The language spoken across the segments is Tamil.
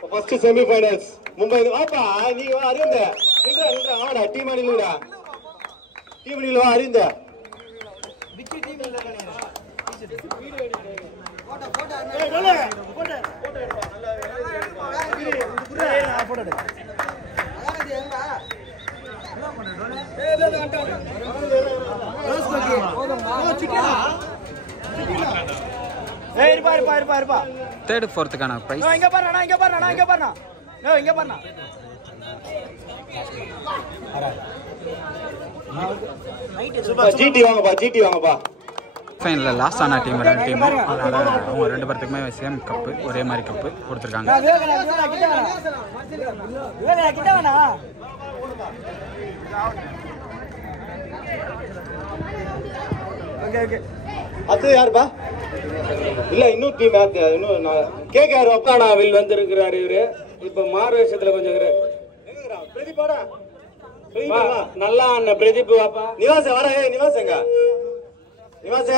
First semi finals Mumbai. வாப்பா நீ வா அறிந்த நின்றா நின்றா ஆடா டீம் அணிலடா டீம் அணில வா அறிந்த பிச்சி டீம் இல்ல போடா போடா ஏய் டோல போடா போடா நல்லா போடா அதாவது எங்க என்ன பண்ண டோல ஏய் இல்ல வந்துடா ரோஸ் பக்கி போடுமா சிட்டிடா சிட்டிடா ஏய் இருப்பா தேர்ட் ஃபோர்த்துக்கான பிரைஸ் இங்க பாருடா இங்க பாருடா ஜிடி வாங்கப்பா ஃபைனலில் லாஸ்ட் ஆன டீம் ரெண்டு டீம். அதனால் அவங்க ரெண்டு பேர்த்துக்குமே சேம் கப்பு ஒரே மாதிரி கப்பு கொடுத்துருக்காங்க. அது யாருப்பா இல்ல இன்னும் டீம் இன்னும் கேகேஆர் ஒக்கானாவில் வந்திருக்கிறாரு இவரு. இப்ப மாறு வேஷத்துல கொஞ்சம் பிரதீபாடா நல்லா அண்ணன் பிரதீப் வாப்பா. நிவாச வர நிவாஸ் எங்க நிவாச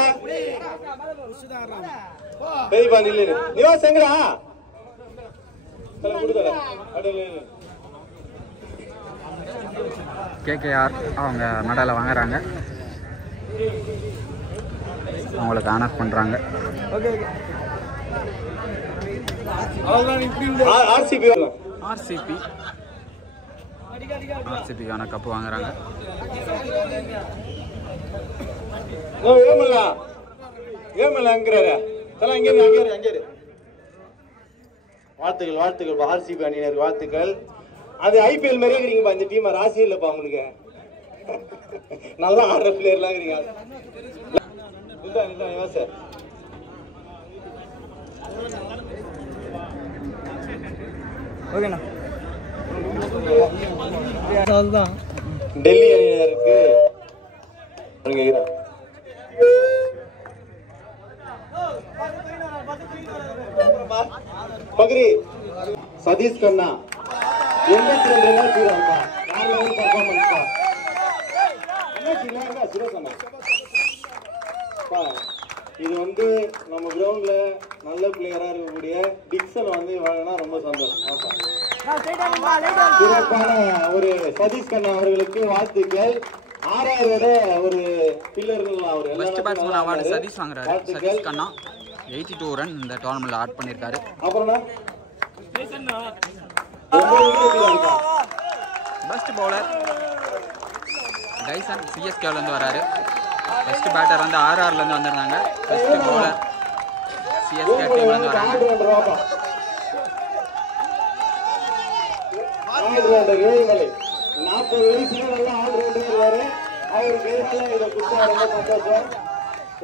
பிரதீபா நில்லு நிவாஸ் எங்கடா கேகேஆர் அவங்க மெடலை வாங்குறாங்க. அவங்களுக்கு ஆனர் பண்ணுறாங்க. ஆர்சிபிக்கான கப்பு வாங்குறாங்க. வாழ்த்துக்கள் ஆர்சிபி அணியினர் வாழ்த்துக்கள். அது ஐபிஎல் மாதிரியே இருக்கிறீங்கப்பா. இந்த டீம் ராசி இல்லப்பா உங்களுக்கு. நல்லா ஆடுற பிளேயர்லாம் இருக்கிறீங்க. டெல்லி அணியினருக்கு பக்ரி சதீஷ் கண்ணா 82 இது வந்து நம்ம கிரவுண்ட்ல நல்ல பிளேயரா இருக்கக்கூடிய டிக்சன் வந்து வாங்கினா ரொம்ப சந்தோஷம். சிறப்பான ஒரு சதீஷ் கண்ணா அவர்களுக்கு வாழ்த்துக்கள். ஆறாவது ஒரு பில்லர்கள் அவர் பெஸ்ட் பேட்ஸ்மேன் அவார்டு சதீஷ் வாங்குறாரு. சதீஷ் கண்ணா 82 ரன் இந்த டோர்னமெண்ட்ல ஆட் பண்ணிருக்காரு. அப்புறம் பெஸ்ட் பவுலர் டைசன் சிஎஸ்கேல இருந்து வராரு. பெஸ்ட் பேட்டர் வந்து ஆர்ஆர்ல இருந்து வந்திருந்தாங்க. பெஸ்ட் பவுலர் சிஎஸ்கே டீம்ல இருந்து வராங்க. 40 வயசுல நல்லா ஆல்ரவுண்டர் வருவாரு. அவருக்கு இதை கொடுத்தா ரொம்ப சந்தோஷம்.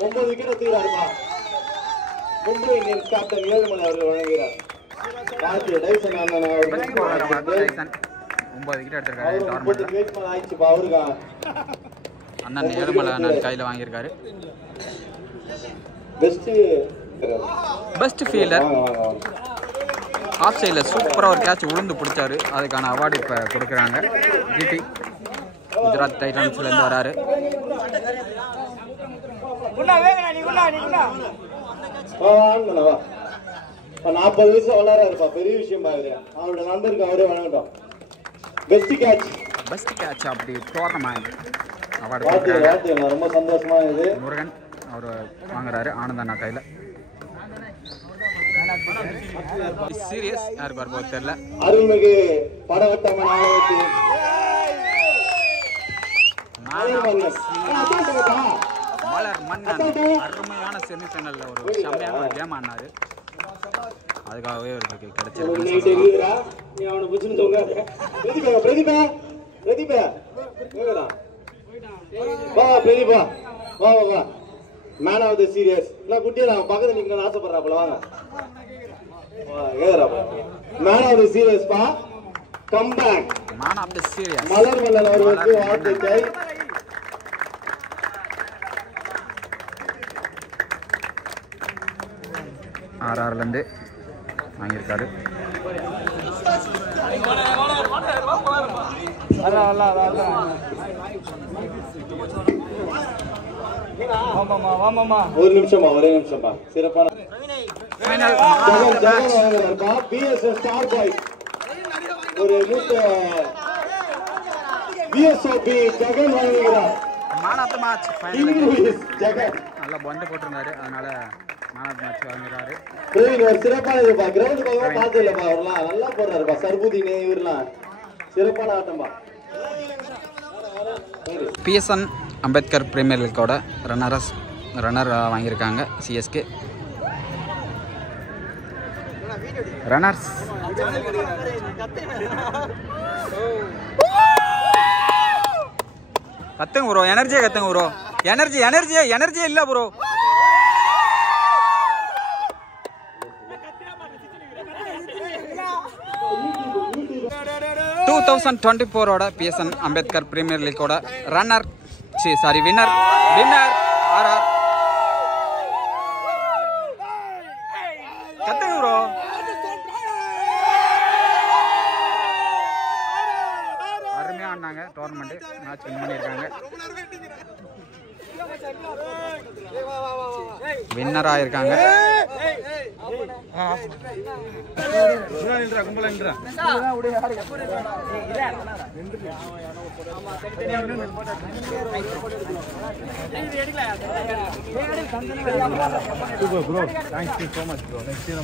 9 விக்கெட் எடுத்துக்கிறாருப்பா. மும்பை இந்தியன்ஸ் கேப்டன் ஏழுமலை அவர்கள் வழங்குகிறார். டைசன் அண்ணன் best bowler award Tyson 9 wicket எடுத்திருக்காரு டோர்னமெண்ட்ல. ஆயிடுச்சுப்பா அவருக்கு. அண்ணன் ஏழுமலை அண்ணன் கையில் வாங்கியிருக்காரு. பெஸ்ட் ஃபீல்டர் ஆஃப் சைடில் சூப்பராக ஒரு கேட்ச் உளுந்து பிடிச்சாரு. அதுக்கான அவார்டு இப்போ கொடுக்குறாங்க. ஜிடி குஜராத் டைட்டன்ஸ்லேருந்து வராரு. 40 வயசு வளர இருப்பா. பெரிய விஷயம் பாருங்க. அவரோட நண்பருக்கு அவரே வழங்கட்டும். பெஸ்ட் கேட்ச் அப்படி டோர்னமெண்ட் அவார்டு ரொம்ப சந்தோஷமா இது. முருகன் அவர் வாங்குறாரு ஆனந்த் அண்ணா கையில். சீரியஸ் யாருக்கு வரப்போது தெரியல. அருள்மிகு படகட்டம்மன் ஆலயத்தின் மலர் மன்னன் அருமையான செமிஃபைனலில் ஒரு செம்மையான ஒரு கேம் ஆனாரு. அதுக்காகவே அவருக்கு கிடைச்சிருக்கு. மேன் ஆஃப் தி சீரியஸ் குட்டியா பக்கத்துல நீங்க ஆசைப்படுறாப்புல வாங்க. மேன் ஆஃப் தி சீரியஸ் பா come back. Man of the series Malar Mannan அவர்களுக்கு வாழ்த்துக்கள். ஆர்ஆர்லேருந்து வாங்கியிருக்காரு. ஒரு நிமிஷமா ஒரே நிமிஷமா சிறப்பான ஃபைனல் பிஎஸ்எஸ் ஸ்டார் பாய் ஒரு மூத்த பிஎஸ்ஓபி ஜெகன் வாங்குகிறார். Man of the match English Jagan நல்லா பந்து போட்டிருந்தாரு, அதனால மேன் ஆஃப் தி மேட்ச் வாங்குறாரு. ஒரு சிறப்பான இதுப்பா. கிரவுண்ட் பக்கம் பார்த்து இல்லப்பா, அவர்லாம் நல்லா போடுறாருப்பா. சர்புதீன் இவரெல்லாம் சிறப்பான ஆட்டம்பா. பிஎஸ்என் அம்பேத்கர் பிரீமியர் லீக்கோட ரன்னர் வாங்கியிருக்காங்க சிஎஸ்கே. ரன்னர்ஸ் கத்துங்க ப்ரோ, எனர்ஜியே கத்துங்க ப்ரோ. எனர்ஜியே இல்லை ப்ரோ. 2024 பிஎஸ்என் அம்பேத்கர் பிரீமியர் லீக்கோட வின்னர் ஆர்ஆர். கத்துங்க ப்ரோ. அருமையா ஆடினாங்க, டோர்னமெண்ட் மேட்ச் வின் பண்ணியிருக்காங்க. வின்னர் ஆயிருக்காங்க. Super bro, thank you so much bro. Next year